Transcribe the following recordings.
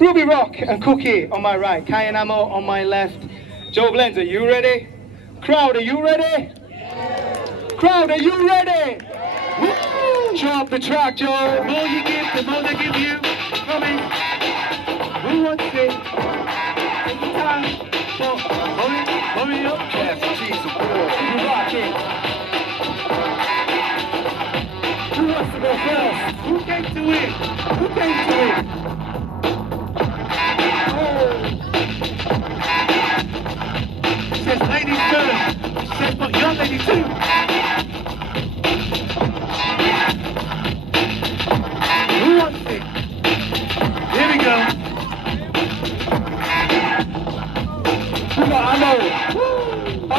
RubyRoc and Cookie on my right, Kai and Ammo on my left. Joe Blends, are you ready? Crowd, are you ready? Crowd, are you ready? Woo! Drop the track, Joe. The more you give, the more they give you. Coming. Who wants it? Take your time. So, hurry up. Yes, jeez, you rock it. Who wants to go first? Who came to win? Who came to win? Says ladies first. Says but young lady too. Who wants it? Here we go. We got Ammo. Oh,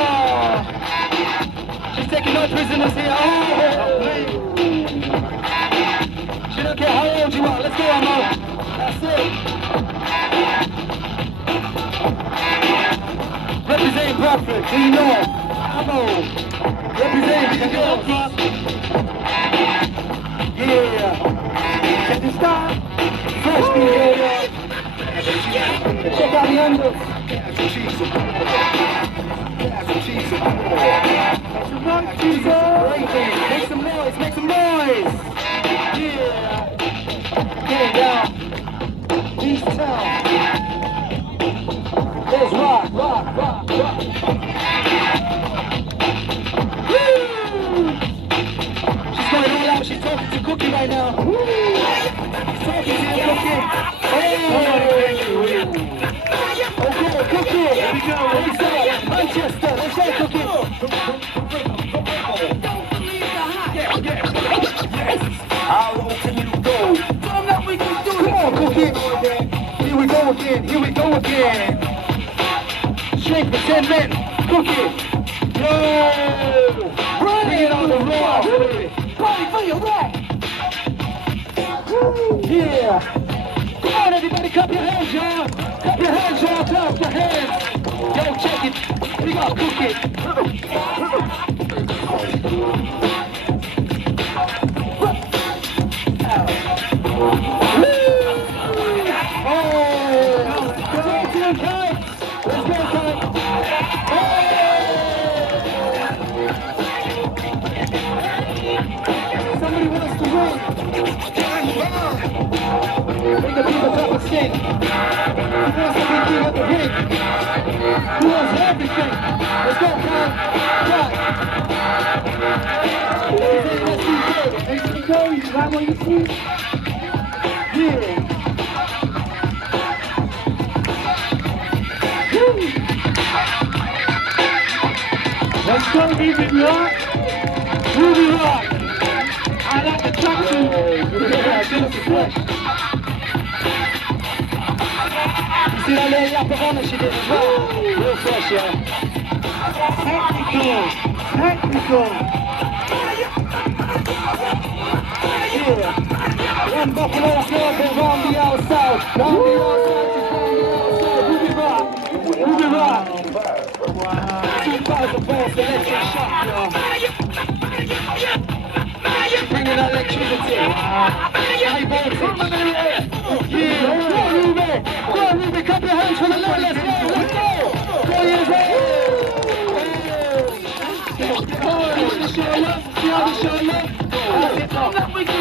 she's taking no prisoners here. Oh, she don't care how old you are. Let's go, Ammo. That's it. Representing Bradford, do you know? Ammo. Representing the girls. Yeah. Check this out. Fresh behavior. Check out the unders. Make some noise, make some noise. Yeah. Get it down. East town. There's rock. Woo! She's going all out, she's talking to Cookie right now. Woo! She's talking to you, Cookie. Hey! Okay, Cookie. Here we go. Manchester, let's go, Cookie. How low can you go? Come on, Cookie. Here we go again. Shake for 10 men. Cookie. Yo! Bring it on the rock. Party for your rock. Yeah. Come on, everybody, clap your hands, y'all. Clap your hands, y'all. Clap your hands. Yo, check it. We got Cookie. Somebody wants to win. Bring the people up and sing. Who wants to be king of the ring? Who wants everything? Let's go, Kyle. Let's do good. Let's do good. You have on your feet. Yeah. Let's go, RubyRoc. RubyRoc. I like the traction. You see that little lap of honor she did as well? Real fresh, yeah. Technical. Yeah. One buffalo circle round the outside. RubyRoc. Wow. 2004 selection shot, y'all. Bringing that electricity. High voltage. Yeah. Go on, Ruby. Clap your hands for the Lord. Let's go. 4 years old. Show love. See how we show love?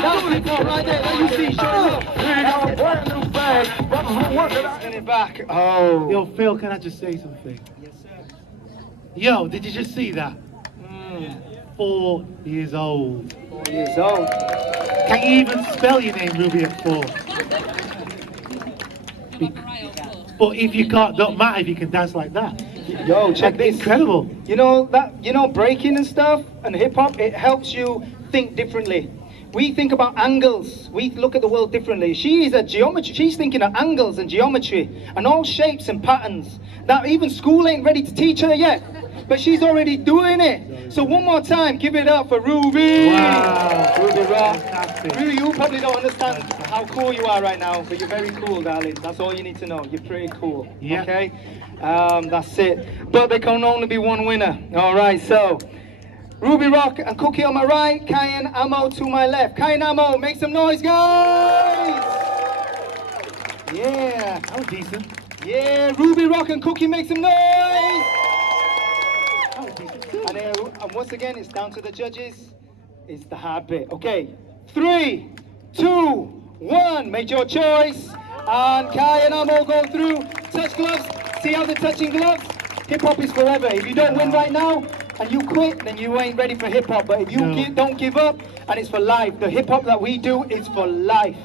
That's it, right there. Let you see. Show love. Send it back. Oh. Yo, Phil, can I just say something? Yes, sir. Yo, did you just see that? 4 years old. 4 years old. Can you even spell your name, Ruby, at 4? But if you can't, don't matter if you can dance like that. Yo, check this. Incredible. You know breaking and stuff and hip hop, it helps you think differently. We think about angles. We look at the world differently. She is a geometry. She's thinking of angles and geometry and all shapes and patterns that even school ain't ready to teach her yet. But she's already doing it. So one more time, give it up for Ruby. Wow. RubyRoc. Ruby, you probably don't understand how cool you are right now, but you're very cool, darling. That's all you need to know. You're pretty cool. Yeah. Okay? That's it. But there can only be one winner. All right, so RubyRoc and Cookie on my right, Kai and Ammo to my left. Kai and Ammo, make some noise, guys! Yeah. That was decent. Yeah, RubyRoc and Cookie, make some noise! That was decent too. And once again, it's down to the judges. It's the hard bit. Okay, 3, 2, 1, make your choice. And Kai and Amo go through. Touch gloves. See how they're touching gloves? Hip hop is forever. If you don't win right now and you quit, then you ain't ready for hip hop. But if you No. don't give up, and it's for life. The hip hop that we do is for life.